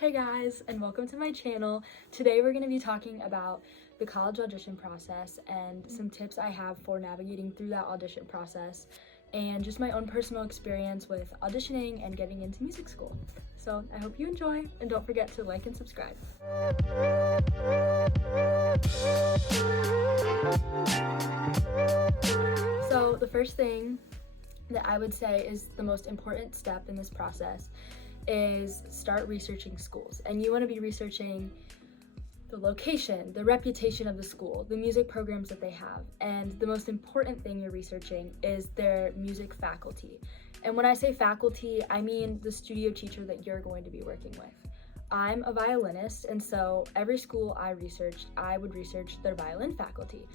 Hey guys, and welcome to my channel. Today we're going to be talking about the college audition process and some tips I have for navigating through that audition process and just my own personal experience with auditioning and getting into music school. So I hope you enjoy, and don't forget to like and subscribe. So the first thing that I would say is the most important step in this process is start researching schools. And you want to be researching the location, the reputation of the school, the music programs that they have. And the most important thing you're researching is their music faculty. And when I say faculty, I mean the studio teacher that you're going to be working with. I'm a violinist, and so every school I researched, I would research their violin faculty.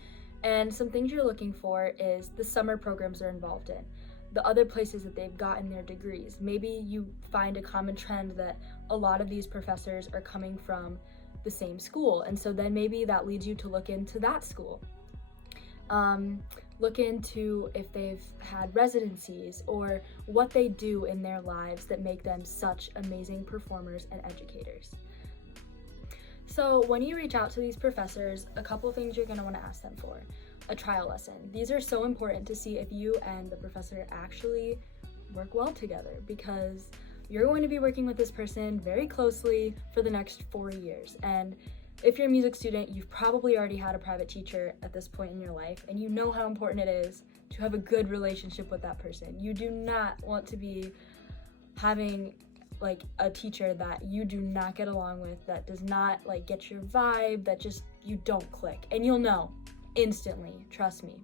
And some things you're looking for is the summer programs they're involved in, the other places that they've gotten their degrees. Maybe you find a common trend that a lot of these professors are coming from the same school, and so then maybe that leads you to look into that school. Look into if they've had residencies or what they do in their lives that make them such amazing performers and educators. So when you reach out to these professors, a couple things you're going to want to ask them for. A trial lesson. These are so important to see if you and the professor actually work well together, because you're going to be working with this person very closely for the next 4 years. And if you're a music student, you've probably already had a private teacher at this point in your life, and you know how important it is to have a good relationship with that person. You do not want to be having like a teacher that you do not get along with, that does not like get your vibe, that just you don't click, and you'll know instantly, trust me.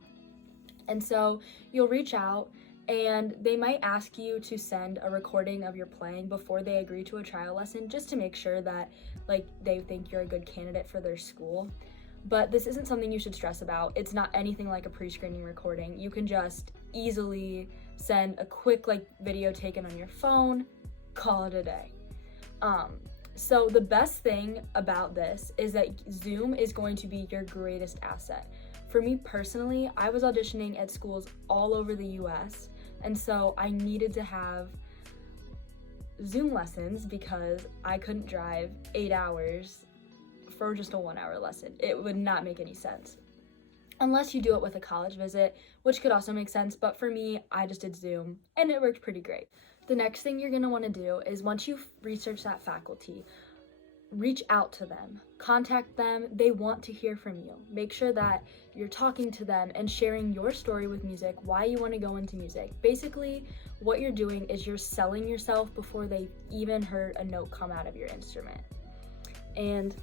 And so you'll reach out, and they might ask you to send a recording of your playing before they agree to a trial lesson, just to make sure that like they think you're a good candidate for their school. But this isn't something you should stress about. It's not anything like a pre-screening recording. You can just easily send a quick like video taken on your phone, call it a day. So the best thing about this is that Zoom is going to be your greatest asset. For me personally, I was auditioning at schools all over the US, and so I needed to have Zoom lessons because I couldn't drive 8 hours for just a 1-hour lesson. It would not make any sense. Unless you do it with a college visit, which could also make sense, but for me, I just did Zoom, and it worked pretty great. The next thing you're going to want to do is, once you've researched that faculty, reach out to them, contact them. They want to hear from you. Make sure that you're talking to them and sharing your story with music, why you want to go into music. Basically, what you're doing is you're selling yourself before they even heard a note come out of your instrument. And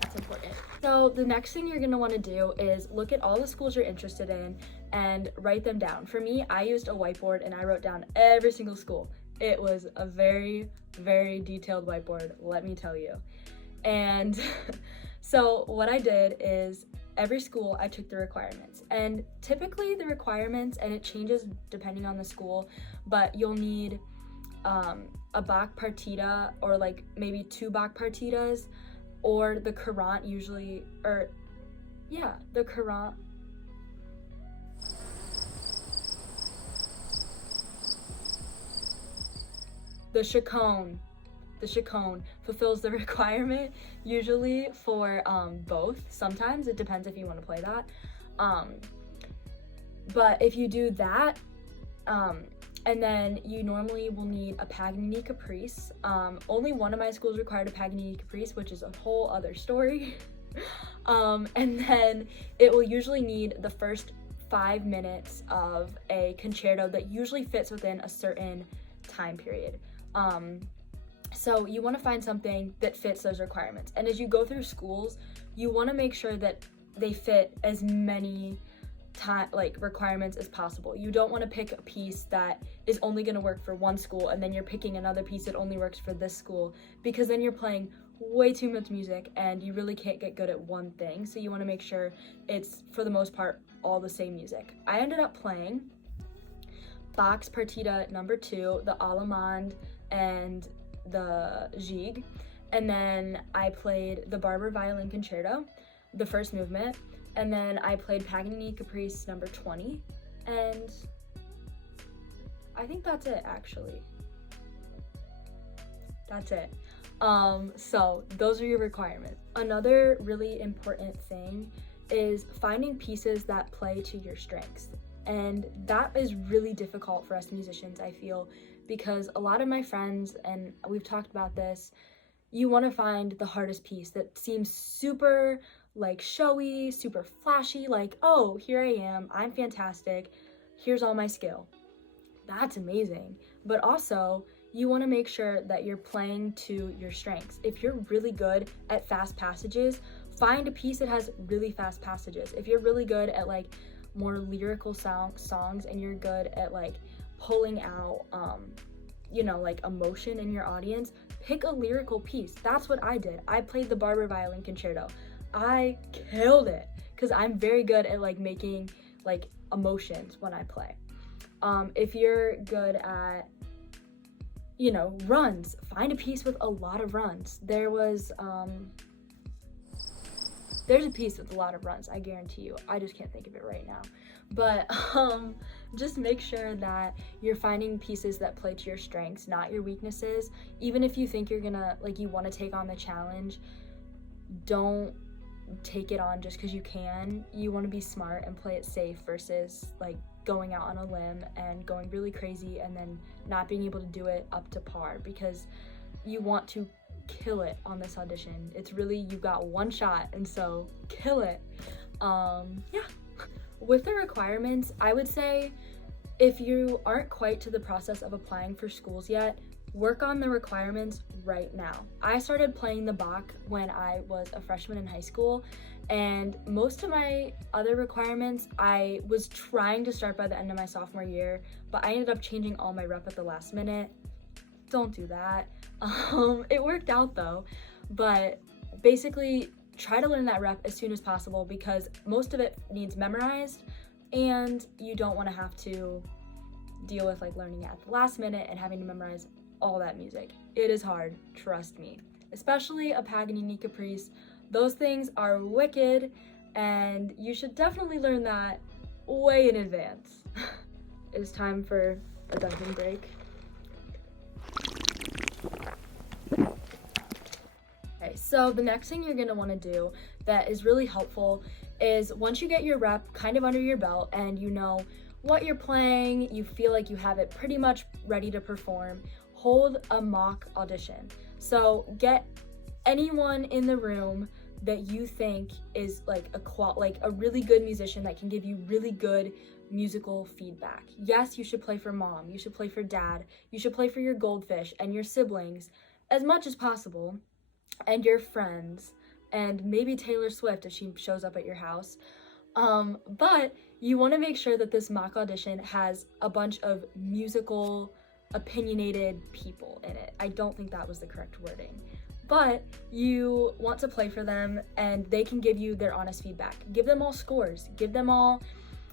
that's important. So the next thing you're going to want to do is look at all the schools you're interested in and write them down. For me, I used a whiteboard and I wrote down every single school. It was a very, very detailed whiteboard, let me tell you. And so what I did is every school I took the requirements, and typically the requirements, and it changes depending on the school, but you'll need a Bach partita, or like maybe 2 Bach partitas, or the Courant usually, or yeah, the Courant. The chaconne fulfills the requirement usually for both. Sometimes it depends if you want to play that. But if you do that, and then you normally will need a Paganini Caprice. Only one of my schools required a Paganini Caprice, which is a whole other story. And then it will usually need the first 5 minutes of a concerto that usually fits within a certain time period. So you want to find something that fits those requirements. And as you go through schools, you want to make sure that they fit as many requirements as possible. You don't want to pick a piece that is only going to work for one school, and then you're picking another piece that only works for this school, because then you're playing way too much music and you really can't get good at one thing. So you want to make sure it's, for the most part, all the same music. I ended up playing Bach's Partita number 2, the Allemande and the Gigue, and then I played the Barber Violin Concerto, the first movement, and then I played Paganini Caprice number 20, and I think that's it, actually. That's it. So those are your requirements. Another really important thing is finding pieces that play to your strengths. And that is really difficult for us musicians, I feel, because a lot of my friends, and we've talked about this, you want to find the hardest piece that seems super like showy, super flashy, like, oh, here I am, I'm fantastic, here's all my skill. That's amazing. But also, you want to make sure that you're playing to your strengths. If you're really good at fast passages, find a piece that has really fast passages. If you're really good at like more lyrical songs and you're good at like pulling out like emotion in your audience, pick a lyrical piece. That's what I did. I played the Barber Violin Concerto. I killed it because I'm very good at like making like emotions when I play. If you're good at runs, find a piece with a lot of runs. There's a piece with a lot of runs, I guarantee you. I just can't think of it right now. But just make sure that you're finding pieces that play to your strengths, not your weaknesses. Even if you think you're gonna, you want to take on the challenge, don't take it on just because you can. You want to be smart and play it safe versus going out on a limb and going really crazy and then not being able to do it up to par, because you want to kill it on this audition. It's really, you've got one shot, and so kill it. With the requirements, I would say if you aren't quite to the process of applying for schools yet, work on the requirements right now. I started playing the Bach when I was a freshman in high school, and most of my other requirements I was trying to start by the end of my sophomore year, but I ended up changing all my rep at the last minute. Don't do that. It worked out though, but basically try to learn that rep as soon as possible because most of it needs memorized and you don't want to have to deal with learning it at the last minute and having to memorize all that music. It is hard, trust me. Especially a Paganini Caprice. Those things are wicked and you should definitely learn that way in advance. It is time for a dunking break. Okay, so the next thing you're going to want to do that is really helpful is once you get your rep kind of under your belt and you know what you're playing, you feel like you have it pretty much ready to perform, hold a mock audition. So get anyone in the room that you think is a really good musician that can give you really good musical feedback. Yes, you should play for mom, you should play for dad, you should play for your goldfish and your siblings as much as possible, and your friends, and maybe Taylor Swift if she shows up at your house. But you want to make sure that this mock audition has a bunch of musical, opinionated people in it. I don't think that was the correct wording. But you want to play for them and they can give you their honest feedback. Give them all scores. Give them all,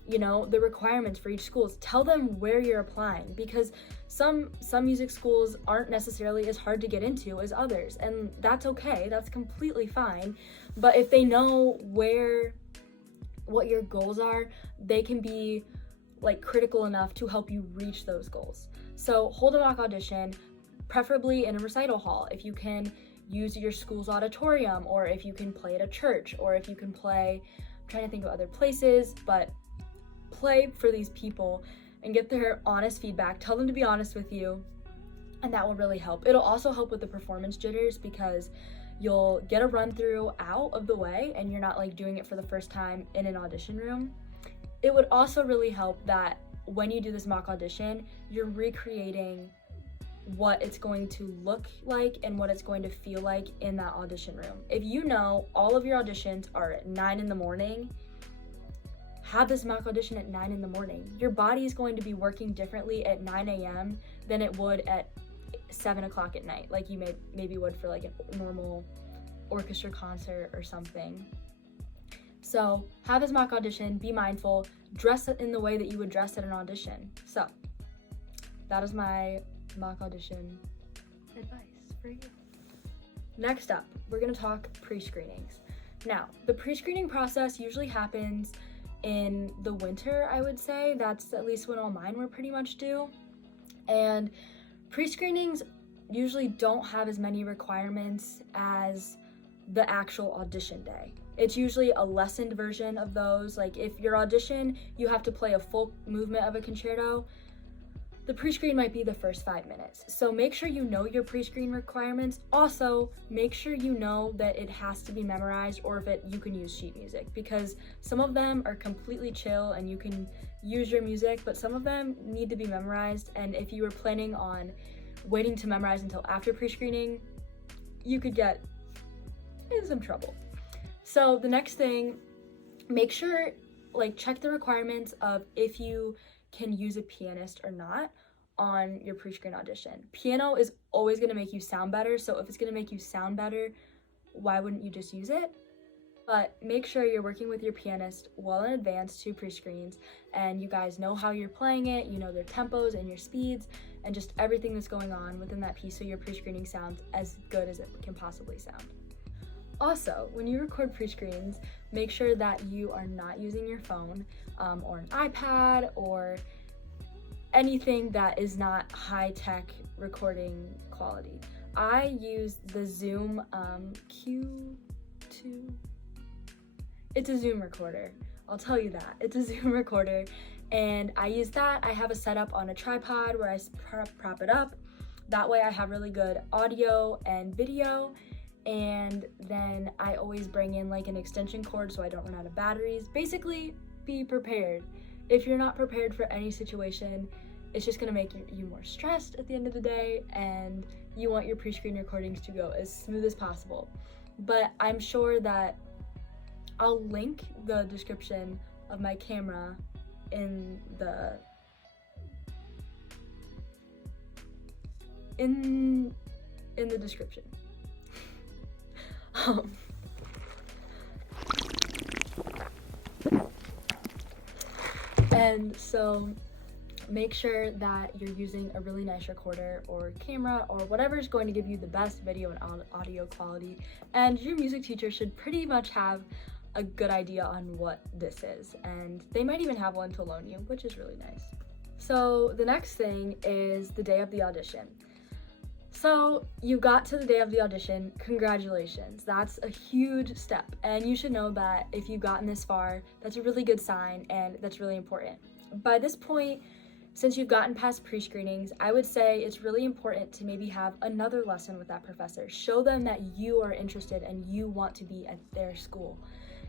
the requirements for each school. Tell them where you're applying, because some music schools aren't necessarily as hard to get into as others, and that's okay. That's completely fine. But if they know what your goals are, they can be critical enough to help you reach those goals. So hold a mock audition, preferably in a recital hall. If you can use your school's auditorium, or if you can play at a church, or if you can play, I'm trying to think of other places, but play for these people and get their honest feedback. Tell them to be honest with you, and that will really help. It'll also help with the performance jitters because you'll get a run through out of the way and you're not doing it for the first time in an audition room. It would also really help that when you do this mock audition, you're recreating what it's going to look like and what it's going to feel like in that audition room. If you know all of your auditions are at 9 a.m, have this mock audition at 9 a.m. Your body is going to be working differently at 9 a.m. than it would at 7 o'clock at night, like you maybe would for a normal orchestra concert or something. So have this mock audition, be mindful, dress it in the way that you would dress at an audition. So that is my mock audition advice for you. Next up, we're going to talk pre-screenings. Now, the pre-screening process usually happens in the winter, I would say. That's at least when all mine were pretty much due. And pre-screenings usually don't have as many requirements as the actual audition day. It's usually a lessened version of those. Like if your audition, you have to play a full movement of a concerto, the pre-screen might be the first 5 minutes. So make sure you know your pre-screen requirements. Also, make sure you know that it has to be memorized, or if you can use sheet music, because some of them are completely chill and you can use your music, but some of them need to be memorized. And if you were planning on waiting to memorize until after pre-screening, you could get in some trouble. So the next thing, make sure, check the requirements of if you can use a pianist or not on your pre-screen audition. Piano is always going to make you sound better, so if it's going to make you sound better, why wouldn't you just use it? But make sure you're working with your pianist well in advance to pre-screens, and you guys know how you're playing it, you know their tempos and your speeds, and just everything that's going on within that piece, so your pre-screening sounds as good as it can possibly sound. Also, when you record pre-screens, make sure that you are not using your phone or an iPad or anything that is not high-tech recording quality. I use the Zoom Q2. It's a Zoom recorder. I'll tell you that. It's a Zoom recorder, and I use that. I have a setup on a tripod where I prop it up. That way I have really good audio and video. And then I always bring in an extension cord so I don't run out of batteries. Basically, be prepared. If you're not prepared for any situation, it's just gonna make you more stressed at the end of the day, and you want your pre-screen recordings to go as smooth as possible. But I'm sure that I'll link the description of my camera in the description. And so make sure that you're using a really nice recorder or camera or whatever is going to give you the best video and audio quality, and your music teacher should pretty much have a good idea on what this is, and they might even have one to loan you, which is really nice. So the next thing is the day of the audition. So you got to the day of the audition, congratulations. That's a huge step, and you should know that if you've gotten this far, that's a really good sign, and that's really important. By this point, since you've gotten past pre-screenings, I would say it's really important to maybe have another lesson with that professor. Show them that you are interested and you want to be at their school.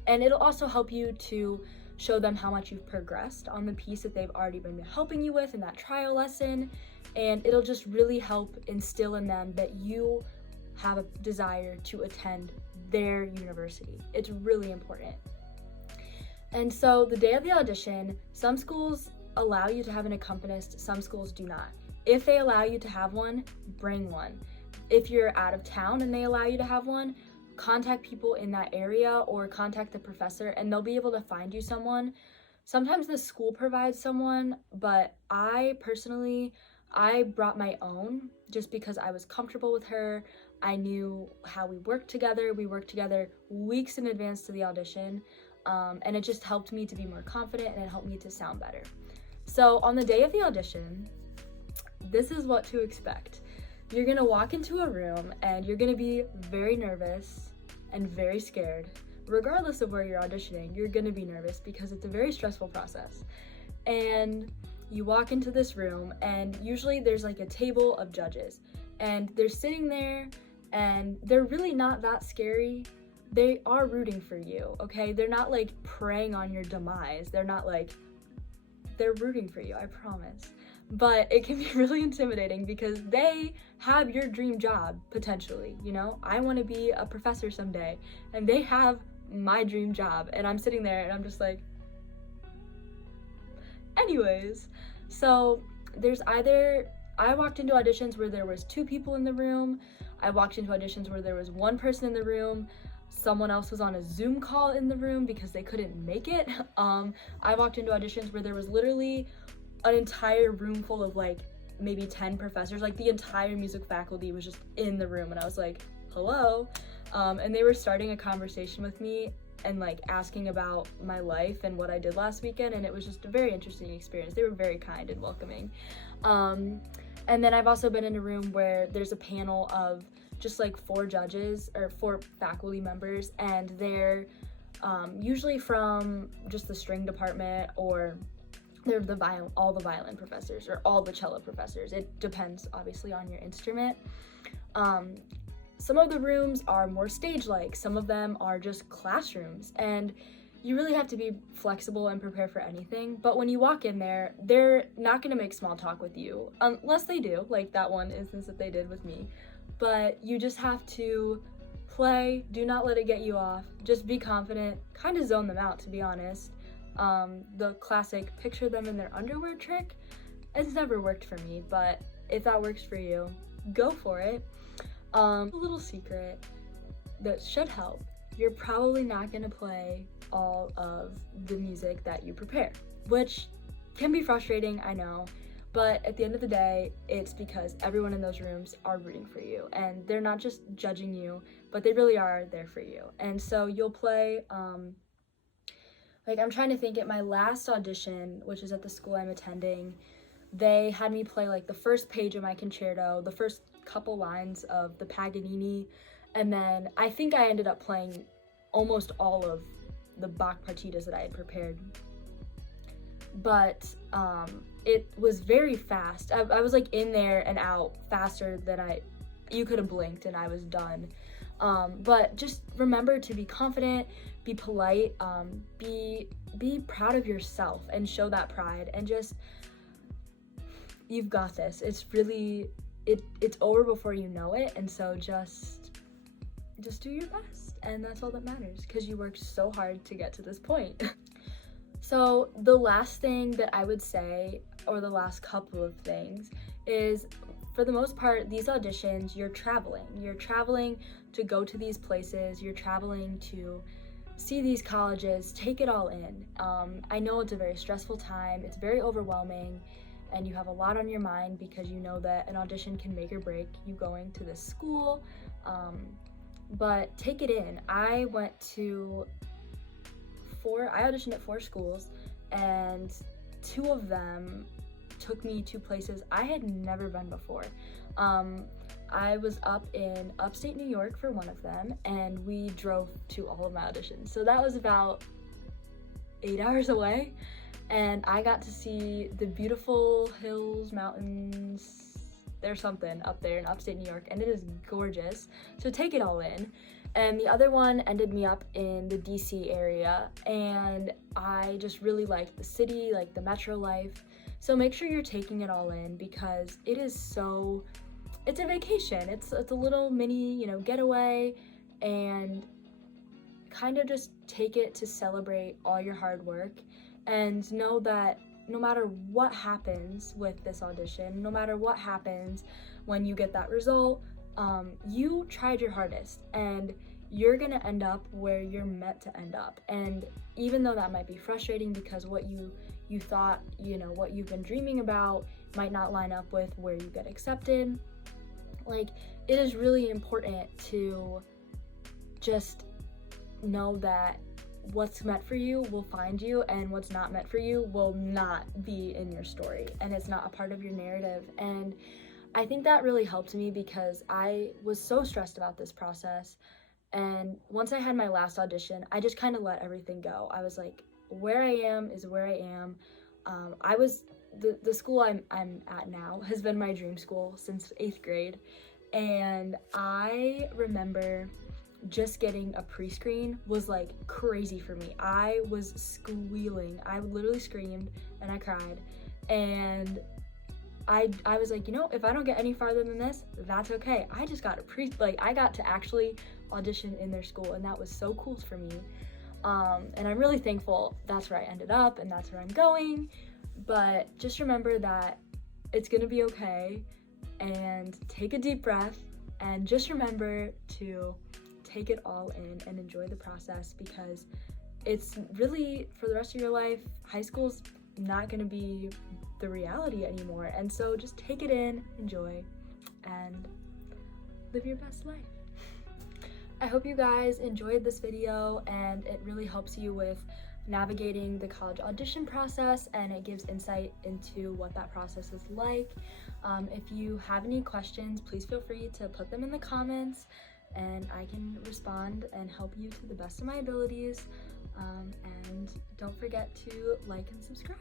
And it'll also help you to show them how much you've progressed on the piece that they've already been helping you with in that trial lesson. And it'll just really help instill in them that you have a desire to attend their university. It's really important. And so the day of the audition, some schools allow you to have an accompanist, some schools do not. If they allow you to have one, bring one. If you're out of town and they allow you to have one, contact people in that area or contact the professor and they'll be able to find you someone. Sometimes the school provides someone, but I brought my own just because I was comfortable with her. I knew how we worked together. We worked together weeks in advance to the audition, and it just helped me to be more confident and it helped me to sound better. So on the day of the audition, this is what to expect. You're gonna walk into a room and you're gonna be very nervous and very scared. Regardless of where you're auditioning, you're gonna be nervous because it's a very stressful process. And you walk into this room and usually there's a table of judges and they're sitting there and they're really not that scary. They are rooting for you, okay? They're not preying on your demise. They're rooting for you, I promise. But it can be really intimidating because they have your dream job, potentially, I want to be a professor someday, and they have my dream job, and I'm sitting there and I'm just anyways. So I walked into auditions where there was 2 people in the room. I walked into auditions where there was 1 person in the room. Someone else was on a Zoom call in the room because they couldn't make it. I walked into auditions where there was literally an entire room full of maybe 10 professors. The entire music faculty was just in the room, and I was hello. And they were starting a conversation with me and asking about my life and what I did last weekend, and it was just a very interesting experience. They were very kind and welcoming. And then I've also been in a room where there's a panel of just like 4 judges or 4 faculty members, and they're usually from just the string department, or they're all the violin professors or all the cello professors. It depends obviously on your instrument. Some of the rooms are more stage-like, some of them are just classrooms, and you really have to be flexible and prepare for anything. But when you walk in there, they're not going to make small talk with you, unless they do, like that one instance that they did with me. But you just have to play, do not let it get you off, just be confident, kind of zone them out, to be honest. The classic picture them in their underwear trick, it's never worked for me, but if that works for you, go for it. A little secret that should help: you're probably not going to play all of the music that you prepare, which can be frustrating, I know, but at the end of the day, it's because everyone in those rooms are rooting for you, and they're not just judging you, but they really are there for you. And so you'll play, like I'm trying to think, at my last audition, which is at the school I'm attending, they had me play like the first page of my concerto, the first couple lines of the Paganini, and then I think I ended up playing almost all of the Bach partitas that I had prepared. But it was very fast. I was like in there and out faster than you could have blinked and I was done. But just remember to be confident, be polite, be proud of yourself and show that pride, and just, you've got this. It's really, it's over before you know it, and so just do your best, and that's all that matters, because you worked so hard to get to this point. So the last thing that I would say, or the last couple of things, is for the most part, these auditions, you're traveling to go to these places, you're traveling to see these colleges, take it all in. I know it's a very stressful time, it's very overwhelming, and you have a lot on your mind because you know that an audition can make or break you going to this school, but take it in. I auditioned at 4 schools, and 2 of them took me to places I had never been before. I was up in upstate New York for one of them, and we drove to all of my auditions. So that was about 8 hours away, and I got to see the beautiful hills, mountains, there's something up there in upstate New York, and it is gorgeous. So take it all in. And the other one ended me up in the DC area, and I just really liked the city, like the metro life. So make sure you're taking it all in, because it is it's a vacation. It's a little mini, getaway, and kind of just take it to celebrate all your hard work, and know that no matter what happens with this audition, no matter what happens when you get that result, you tried your hardest, and you're gonna end up where you're meant to end up. And even though that might be frustrating because what you thought, what you've been dreaming about might not line up with where you get accepted, like, it is really important to just know that what's meant for you will find you, and what's not meant for you will not be in your story, and it's not a part of your narrative. And I think that really helped me, because I was so stressed about this process, and once I had my last audition, I just kind of let everything go. I was like, where I am is where I am. The school I'm at now has been my dream school since 8th grade, and I remember just getting a pre-screen was like crazy for me. I was squealing. I literally screamed and I cried, and I was like, if I don't get any farther than this, that's okay. I just got I got to actually audition in their school, and that was so cool for me. And I'm really thankful that's where I ended up and that's where I'm going. But just remember that it's gonna be okay, and take a deep breath, and just remember to take it all in and enjoy the process, because it's really, for the rest of your life, high school's not gonna be the reality anymore. And so just take it in, enjoy, and live your best life. I hope you guys enjoyed this video, and it really helps you with navigating the college audition process, and it gives insight into what that process is like. If you have any questions, please feel free to put them in the comments and I can respond and help you to the best of my abilities. And don't forget to like and subscribe.